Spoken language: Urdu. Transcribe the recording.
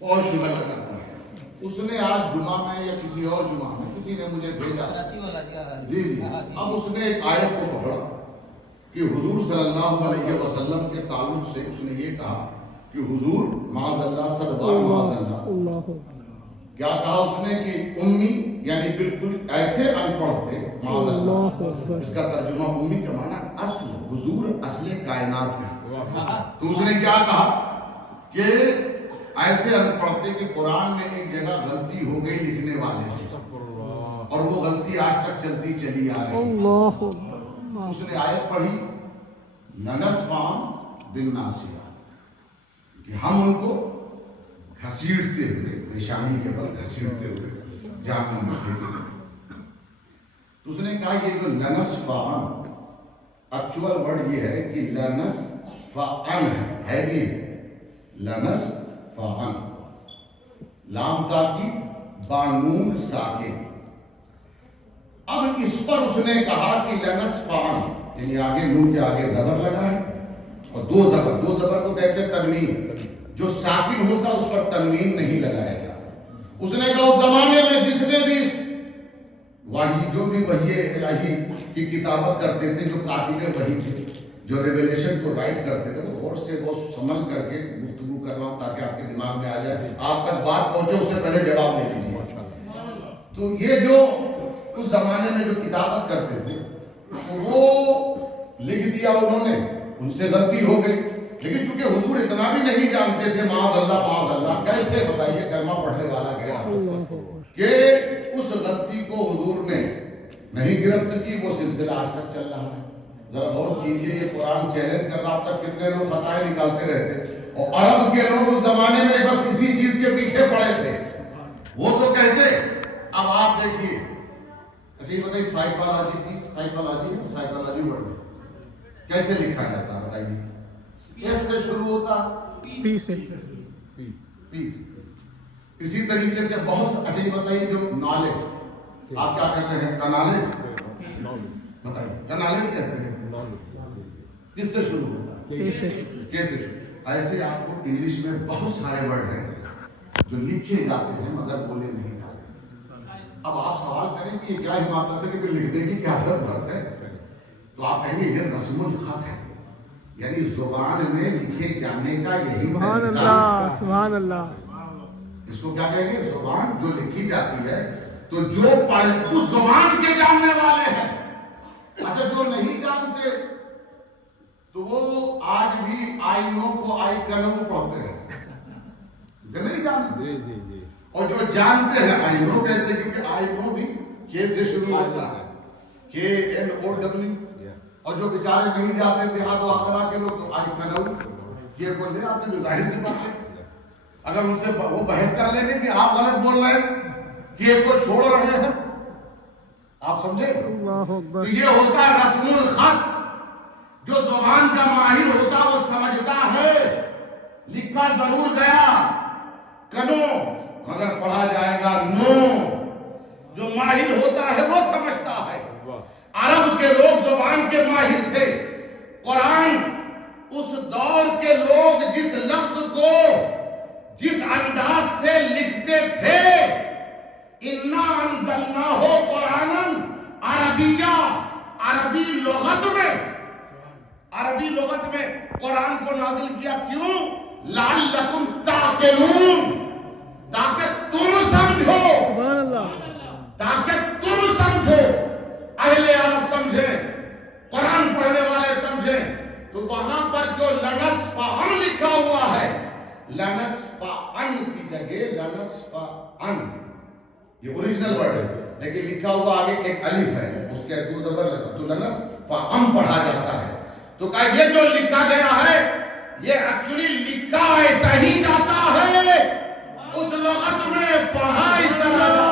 اور شکر کرتا ہے. اس نے آج جمعہ میں یا کسی اور جمعہ میں کسی نے مجھے بھیجا جی جی اب اس نے ایک آیت کو پکڑا کہ حضور صلی اللہ علیہ وسلم کے تعلق سے اس نے یہ کہا کہ حضور معاذ اللہ صدبار معاذ اللہ. کیا کہا اس نے کہ امی یعنی بالکل ایسے ان پڑھ تھے معاذ اللہ. اس کا ترجمہ امی کا معنی اصل، حضور اصل کائنات ہے. تو اس نے کیا کہا کہ ایسے ان پڑھ تھے کہ قرآن میں ایک جگہ غلطی ہو گئی لکھنے والے سے اور وہ غلطی آج تک چلتی چلی آ رہی ہے. اس نے آیت پڑھی لنسفعن بالناصیہ کہ ہم ان کو گھسیٹتے ہوئے پیشانی کے بل گھسیٹتے ہوئے جہنم میں پھینکیں. تو اس نے کہا یہ جو لنسفعن ایکچوئل ورڈ یہ ہے کہ لنسفعن ہے بھی لنسفعن لام تاکید بانون ساکن. اب اس پر اس نے کہا کہ لنسفعن یعنی آگے نون کے آگے زبر لگا ہے اور دو زبر کو کہتے ہیں تنوین. جو ساکن ہوتا اس پر تنوین نہیں لگایا جاتا. اس نے کہا اس زمانے میں جس نے بھی وحی جو بھی وحی الہی کی کتابت کرتے تھے، جو کاتب وحی تھے، جو ریویلیشن کو رائٹ کرتے تھے، وہ غور سے وہ سمجھ کر کے گفتگو کر رہا ہوں تاکہ آپ کے دماغ میں آ جائے، آپ تک بات پہنچے اس سے پہلے جواب لے لیجیے. تو یہ جو اس زمانے میں جو کتابت کرتے تھے وہ لکھ دیا انہوں نے، ان سے غلطی ہو گئی. لیکن چونکہ حضور اتنا بھی نہیں جانتے تھے معاذ اللہ کیسے بتائیے کلمہ پڑھنے والا گیا کہ اس غلطی کو حضور نے نہیں گرفت کی. وہ سلسلہ آج تک چل رہا ہے. ذرا غور کیجئے، یہ قرآن چیلنج کر رہا اب تک کتنے لوگ خطائیں نکالتے رہتے. اور عرب کے لوگ اس زمانے میں بس اسی چیز کے پیچھے پڑے تھے. وہ تو کہتے اب آپ دیکھیے. اچھا یہ بتائیے سائیکالوجی ورڈ کیسے لکھا جاتا ہے بتائیے. ایس سے شروع ہوتا پی سے پیس. اسی طریقے سے بہت. اچھا یہ بتائیے جو نالج آپ کیا کہتے ہیں کنالج بتائیے. کنالج کہتے ہیں کس سے شروع ہوتا ہے کیسے شروع. ایسے آپ کو انگلش میں بہت سارے ورڈ ہیں جو لکھے جاتے ہیں مگر بولے نہیں جاتے. اب آپ سوال کریں کہ یہ کیا حماقت ہے کہ لکھنے کی کیا ضرورت ہے. تو آپ کہیں گے یہ رسم الخط ہے، یعنی زبان میں لکھے جانے کا یہی سبحان اللہ. اس کو کیا کہیں گے؟ زبان جو لکھی جاتی ہے. تو جو اس زبان کے جاننے والے ہیں، اگر جو نہیں جانتے تو وہ آج بھی آئی نو کو آئی کنو پڑھتے ہیں. جو نہیں جانتے اور جو جانتے ہیں آئی نو کہتے ہیں کیونکہ آئی نو بھی کے سے شروع ہوتا ہے KNOW. اور جو بیچارے نہیں جاتے دیہات و آخرا کے لوگ تو آئی کنو یہ کو لے آتے ہیں. ظاہر سی بات ہے اگر ان سے وہ بحث کر لیں گے کہ آپ غلط بول رہے ہیں کہ کو چھوڑ رہے ہیں. آپ سمجھے؟ تو یہ ہوتا ہے رسم الخط. جو زبان کا ماہر ہوتا وہ سمجھتا ہے لکھا ضرور گیا کنو مگر پڑھا جائے گا نو. جو ماہر ہوتا ہے وہ سمجھتا ہے. عرب کے لوگ زبان کے ماہر تھے. قرآن اس دور کے لوگ جس لفظ کو جس انداز سے لکھتے تھے اِنَّا أَنزَلْنَاهُ قُرْآنًا عربیہ. عربی لغت میں قرآن کو نازل کیا. کیوں؟ لعلکم تعقلون، تاکہ تم سمجھو. سبحان اللہ. تاکہ تم سمجھو. اہل عرب سمجھیں، قرآن پڑھنے والے سمجھیں. تو وہاں پر جو لنسفعن لکھا ہوا ہے، لنسفعن کی جگہ لنسفعن یہ اوریجنل ورڈ ہے، لیکن لکھا ہوا آگے ایک الف ہے، اس کے دو زبر لگا تو لنسفعن پڑھا جاتا ہے. تو کہا یہ جو لکھا گیا ہے یہ ایکچولی لکھا ایسا ہی جاتا ہے، اس لغت میں پڑھا اس طرح